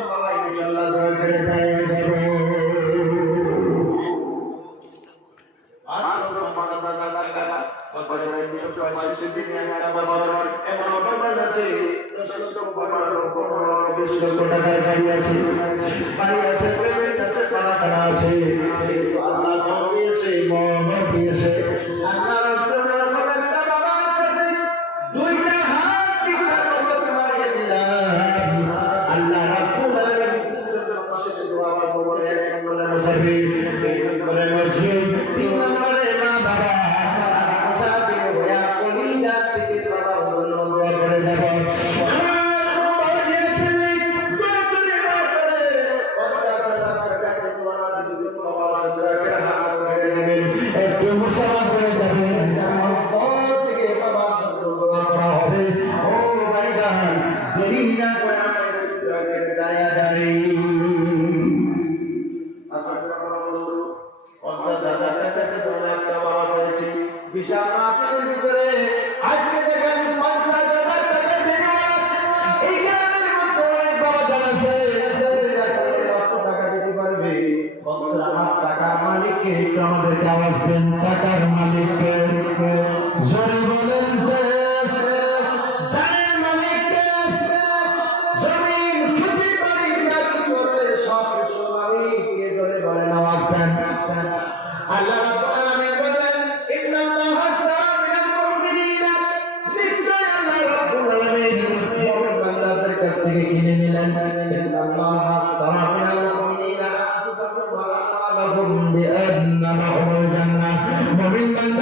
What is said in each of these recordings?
বাবা ইনশাআল্লাহ দয়া করে দাঁড়িয়ে যাব মুমিনিনা। নিশ্চয় আল্লাহ রাব্বুল আলামিন মুমিন বান্দাদের কাছ থেকে কিনে নিলেন। আল্লাহা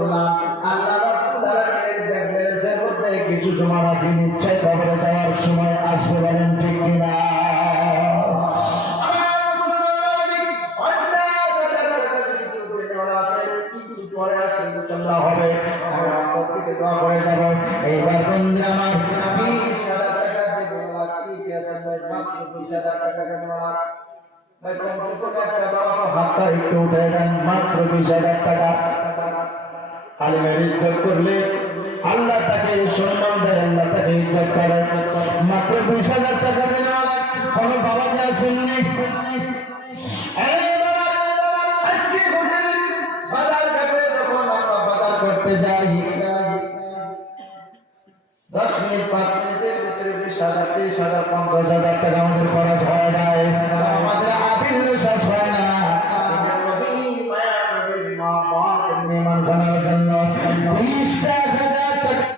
করলাম আল্লাহ রাব্বুল আলামিনের ব্যাংক ব্যালেন্সের মধ্যে কিছু জমা রাখি নিশ্চয় কবরে যাওয়ার সময় আসবে বলেন ঠিক কিনা আমার হবে আমি অন্তর দোয়া করে যাব এইবার বন্ধু আমার মাত্র বিশ হাজার টাকা আলিমের ইজ্জত করলে আল্লাহ তাকে সম্মান দেয়, আল্লাহ তাকে ইজ্জত করে। মাত্র বিশ হাজার টাকা দিন কোনো বাবা যা শুননি? দশ মিনিট, পাঁচ মিনিটের ভিতরে বিশ হাজার, ত্রিশ হাজার, পঞ্চাশ হাজার টাকা আমাদের খরচ